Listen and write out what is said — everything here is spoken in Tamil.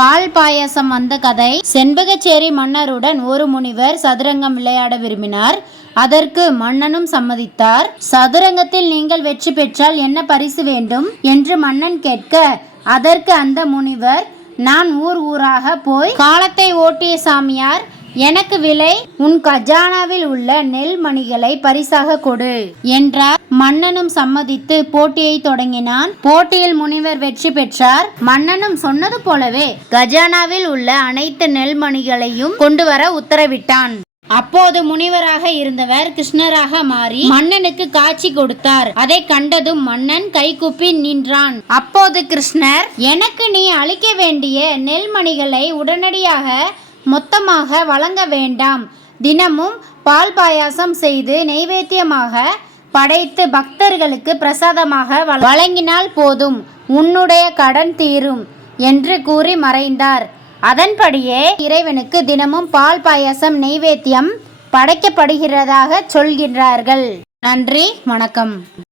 பால் பாயாசம் வந்த கதை செண்பகச்சேரி மன்னருடன் ஒரு முனிவர் சதுரங்கம் விளையாட விரும்பினார். அதற்கு மன்னனும் சம்மதித்தார். சதுரங்கத்தில் நீங்கள் வெற்றி பெற்றால் என்ன பரிசு வேண்டும்? என்று மன்னன் கேட்க அதற்கு அந்த முனிவர் நான் ஊர் ஊராக போய் காலத்தை ஓட்டிய சாமியார் எனக்கு விலை உன் கஜானாவில் உள்ள நெல் மணிகளை பரிசாக கொடு என்றார். மன்னனும் சம்மதித்து போட்டியை தொடங்கினான். போட்டியில் முனிவர் வெற்றி பெற்றார். மன்னனும் சொன்னது போலவே கஜானாவில் உள்ள அனைத்து நெல்மணிகளையும் கொண்டு வர உத்தரவிட்டான். அப்போது முனிவராக இருந்தவர் கிருஷ்ணராக மாறி மன்னனுக்கு காட்சி கொடுத்தார். அதை கண்டதும் மன்னன் கைகூப்பி நின்றான். அப்போது கிருஷ்ணர் எனக்கு நீ அளிக்க வேண்டிய நெல்மணிகளை உடனடியாக மொத்தமாக வழங்க வேண்டாம். தினமும் பால் பாயாசம் செய்து நைவேத்தியமாக படைத்து பக்தர்களுக்கு பிரசாதமாக வழங்கினால் போதும். உன்னுடைய கடன் தீரும் என்று கூறி மறைந்தார். அதன்படியே இறைவனுக்கு தினமும் பால் பாயாசம் நைவேத்தியம் படைக்கப்படுகிறதாக சொல்கின்றார்கள். நன்றி வணக்கம்.